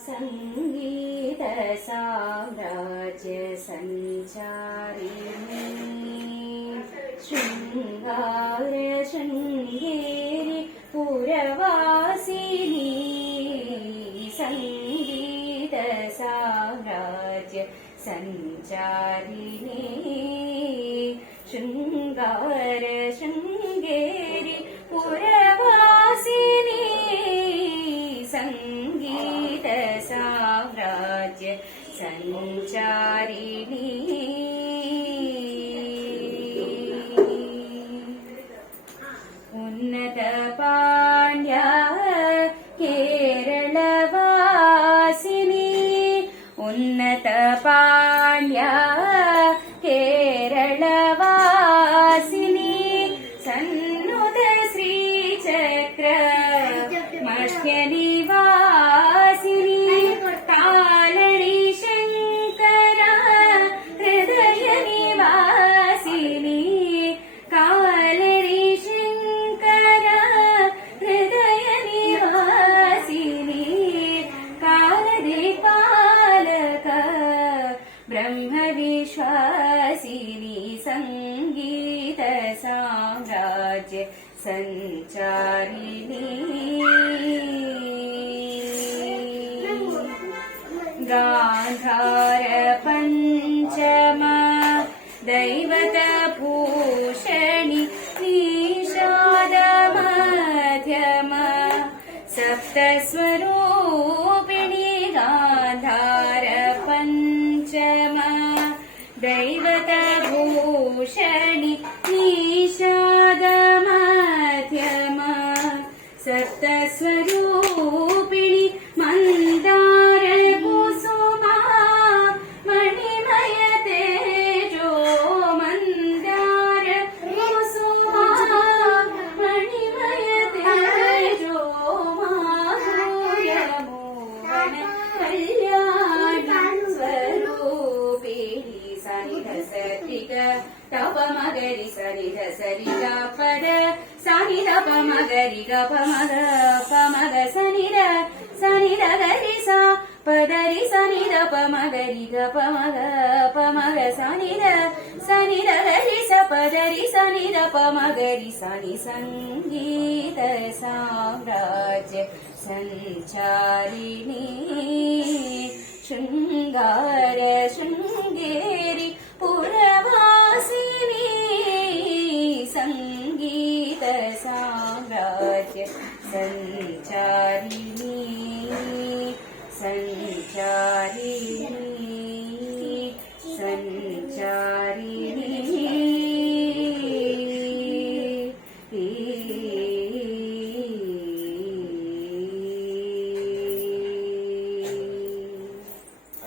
संगीत साम्राज्य संचारिणी शृंगार शृंगेरी पुरवासिनी संगीत साम्राज्य संचारिणी शृंगार शृंगेरी पुरवासिनी संगीत साम्राज्य संचारिणी उन्नत पाण्ड्या केरलवासिनी उन्नत पाण्ड्या केरलवासिनी सन्नुत श्रीचक्र मध्यनिवासिनी तालड़ी शंकर हृदय निवासिनी कालड़ी शंकर हृदय निवासिनी कालदिक्पालक ब्रह्म विश्वासिनी संगीत साम्राज्य संचारिणी गांधार पंचम दैवत भूषणी निषाद मध्यम सप्तस्वरूपिणी गांधार पंचम दैवत भूषणी निषाद मध्यम सप्तस्वरूपिणी मंदार कुसुमा मणिमय तेजो मंदार कुसुमा मणिमय तेजो माधुर्य मोहन कल्याण स्वरूपिणी सनिध सत्रिक तप मगरि सनिध सरिग पद सनिध प मगरि ग प मग सनिध सनिध गरि सा पदरि सनिध प मगरि ग प मग सनिध सनिध गरि सा पदरि सनिध प मगरि सनि संगीत साम्राज्य संचारिणी शृंगार शृंगेरी पुरवासिनी संगीत साम्राज्य संचारिणी।